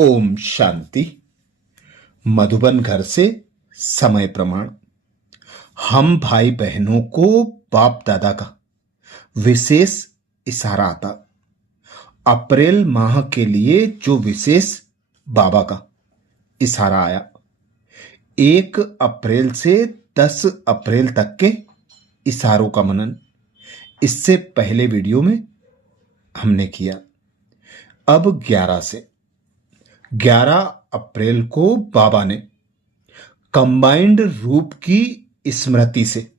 ओम शांति। मधुबन घर से समय प्रमाण। हम भाई बहनों को बाप दादा का विशेष इशारा आता। अप्रैल माह के लिए जो विशेष बाबा का इशारा आया, 1 अप्रैल से 10 अप्रैल तक के इशारों का मनन इससे पहले वीडियो में हमने किया। अब 11 अप्रैल को बाबा ने कंबाइंड रूप की स्मृति से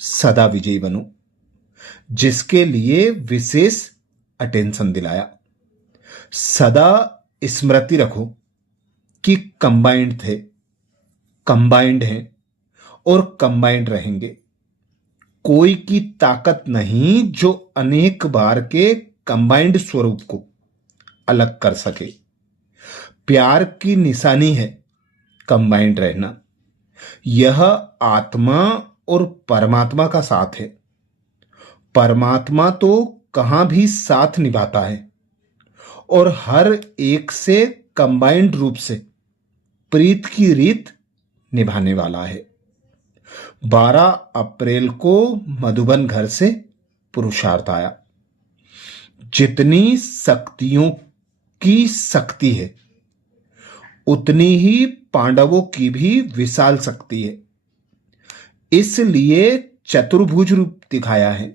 सदा विजयी बनो, जिसके लिए विशेष अटेंशन दिलाया। सदा स्मृति रखो कि कंबाइंड थे, कंबाइंड हैं और कंबाइंड रहेंगे। कोई की ताकत नहीं जो अनेक बार के कंबाइंड स्वरूप को अलग कर सके। प्यार की निशानी है कंबाइंड रहना। यह आत्मा और परमात्मा का साथ है। परमात्मा तो कहां भी साथ निभाता है और हर एक से कंबाइंड रूप से प्रीत की रीत निभाने वाला है। 12 अप्रैल को मधुबन घर से पुरुषार्थ आया। जितनी शक्तियों की शक्ति है, उतनी ही पांडवों की भी विशाल शक्ति है। इसलिए चतुर्भुज रूप दिखाया है।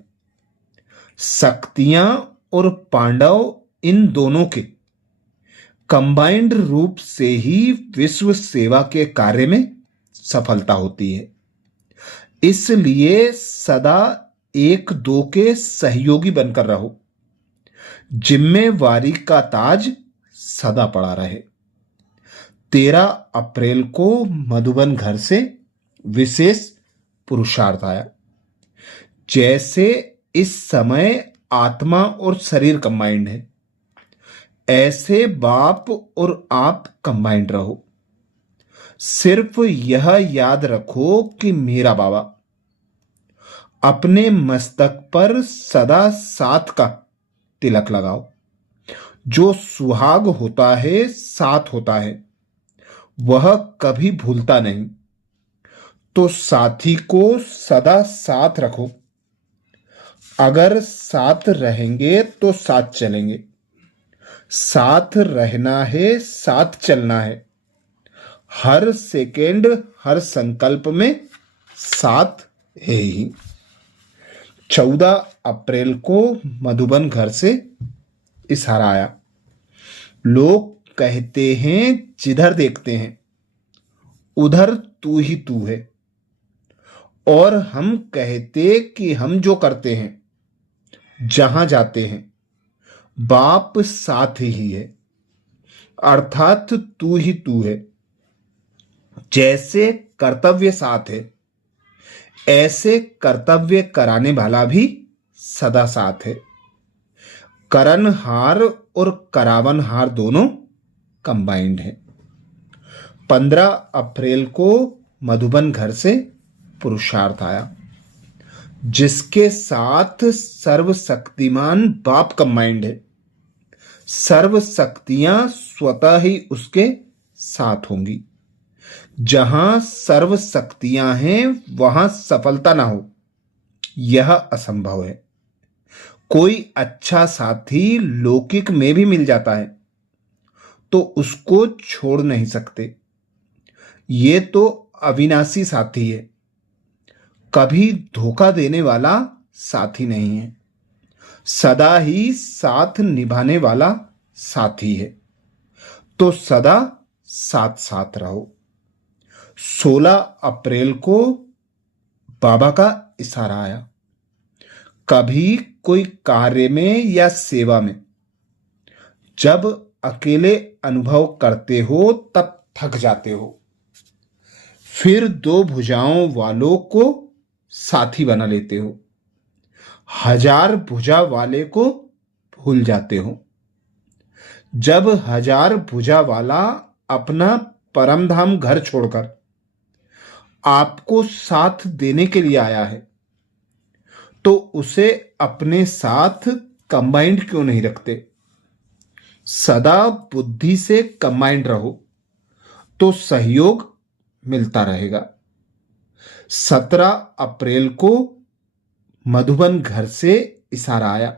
शक्तियां और पांडव इन दोनों के कंबाइंड रूप से ही विश्व सेवा के कार्य में सफलता होती है। इसलिए सदा 1-2 के सहयोगी बनकर रहो। जिम्मेवारी का ताज सदा पड़ा रहे। 13 अप्रैल को मधुबन घर से विशेष पुरुषार्थ आया। जैसे इस समय आत्मा और शरीर कंबाइंड है, ऐसे बाप और आप कंबाइंड रहो। सिर्फ यह याद रखो कि मेरा बाबा। अपने मस्तक पर सदा साथ का तिलक लगाओ। जो सुहाग होता है, साथ होता है, वह कभी भूलता नहीं। तो साथी को सदा साथ रखो। अगर साथ रहेंगे तो साथ चलेंगे। साथ रहना है, साथ चलना है। हर सेकेंड, हर संकल्प में साथ है ही। 14 अप्रैल को मधुबन घर से इशारा आया। लोग कहते हैं जिधर देखते हैं उधर तू ही तू है, और हम कहते कि हम जो करते हैं, जहां जाते हैं, बाप साथ ही है, अर्थात तू ही तू है। जैसे कर्तव्य साथ है, ऐसे कर्तव्य कराने वाला भी सदा साथ है। करनहार और करावनहार दोनों कंबाइंड हैं। 15 अप्रैल को मधुबन घर से पुरुषार्थ आया। जिसके साथ सर्वशक्तिमान बाप कंबाइंड है। सर्व शक्तियां स्वतः ही उसके साथ होंगी। जहां सर्व शक्तियां हैं, वहां सफलता ना हो, यह असंभव है। कोई अच्छा साथी लौकिक में भी मिल जाता है तो उसको छोड़ नहीं सकते। ये तो अविनाशी साथी है, कभी धोखा देने वाला साथी नहीं है। सदा ही साथ निभाने वाला साथी है। तो सदा साथ साथ रहो। 16 अप्रैल को बाबा का इशारा आया। कभी कोई कार्य में या सेवा में जब अकेले अनुभव करते हो तब थक जाते हो, फिर 2 भुजाओं वालों को साथी बना लेते हो। 1000 भुजा वाले को भूल जाते हो। जब 1000 भुजा वाला अपना परमधाम घर छोड़कर आपको साथ देने के लिए आया है, तो उसे अपने साथ कंबाइंड क्यों नहीं रखते? सदा बुद्धि से कंबाइंड रहो तो सहयोग मिलता रहेगा। 17 अप्रैल को मधुबन घर से इशारा आया।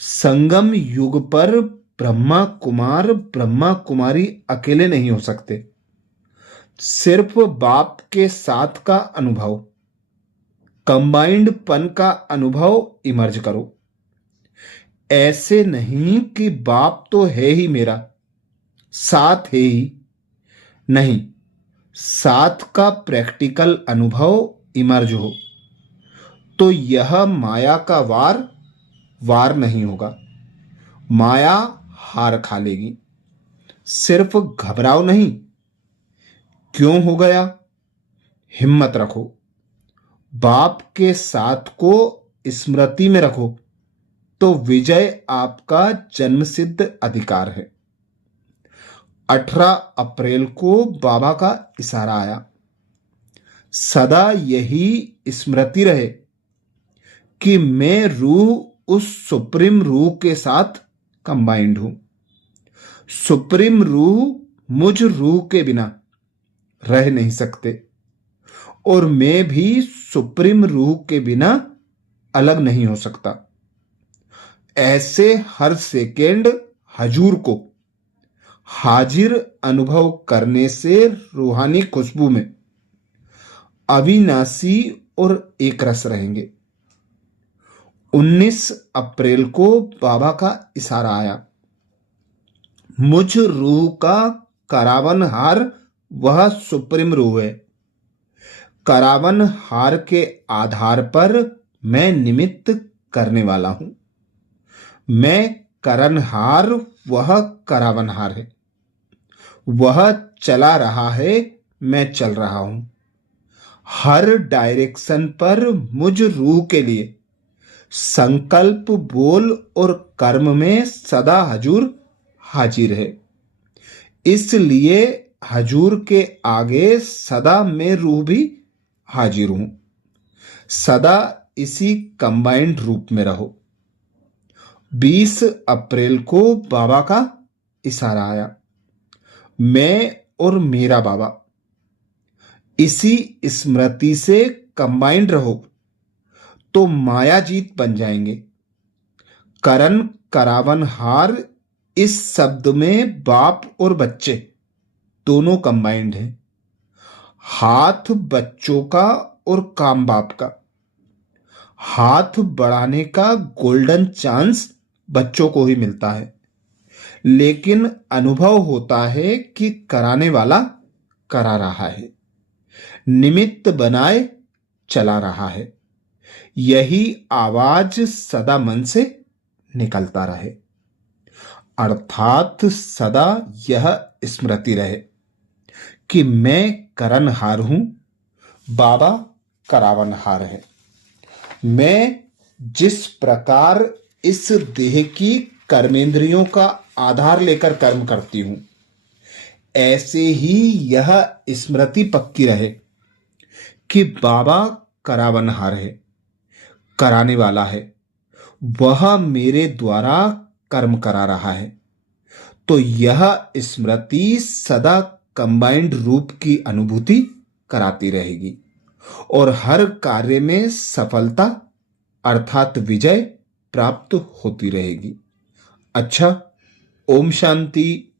संगम युग पर ब्रह्मा कुमारी अकेले नहीं हो सकते। सिर्फ बाप के साथ का अनुभव, कंबाइंड पन का अनुभव इमर्ज करो। ऐसे नहीं कि बाप तो है ही मेरा, साथ है ही नहीं, साथ का प्रैक्टिकल अनुभव इमर्ज हो तो यह माया का वार नहीं होगा। माया हार खा लेगी। सिर्फ घबराओ नहीं, क्यों हो गया, हिम्मत रखो। बाप के साथ को स्मृति में रखो तो विजय आपका जन्मसिद्ध अधिकार है। 18 अप्रैल को बाबा का इशारा आया। सदा यही स्मृति रहे कि मैं रूह उस सुप्रीम रूह के साथ कंबाइंड हूं। सुप्रीम रूह मुझ रूह के बिना रह नहीं सकते और मैं भी सुप्रीम रूह के बिना अलग नहीं हो सकता। ऐसे हर सेकेंड हजूर को हाजिर अनुभव करने से रूहानी खुशबू में अविनाशी और एक रस रहेंगे। 19 अप्रैल को बाबा का इशारा आया। मुझ रूह का करावनहार वह सुप्रीम रूह है। करावन हार के आधार पर मैं निमित्त करने वाला हूं। मैं करनहार, वह करावनहार है। वह चला रहा है, मैं चल रहा हूं। हर डायरेक्शन पर मुझ रूह के लिए संकल्प, बोल और कर्म में सदा हजूर हाजिर है। इसलिए हजूर के आगे सदा मैं रूह भी हाजिर हूं। सदा इसी कंबाइंड रूप में रहो। 20 अप्रैल को बाबा का इशारा आया। मैं और मेरा बाबा इसी स्मृति से कंबाइंड रहो तो मायाजीत बन जाएंगे। करण करावन हार, इस शब्द में बाप और बच्चे दोनों कंबाइंड हैं। हाथ बच्चों का और काम बाप का। हाथ बढ़ाने का गोल्डन चांस बच्चों को ही मिलता है, लेकिन अनुभव होता है कि कराने वाला करा रहा है, निमित्त बनाए चला रहा है। यही आवाज सदा मन से निकलता रहे, अर्थात सदा यह स्मृति रहे कि मैं करनहार हूं, बाबा करावनहार है। मैं जिस प्रकार इस देह की कर्मेंद्रियों का आधार लेकर कर्म करती हूं, ऐसे ही यह स्मृति पक्की रहे कि बाबा करावनहार है, कराने वाला है। वह मेरे द्वारा कर्म करा रहा है। तो यह स्मृति सदा कंबाइंड रूप की अनुभूति कराती रहेगी और हर कार्य में सफलता अर्थात विजय प्राप्त होती रहेगी। अच्छा, ओम शांति।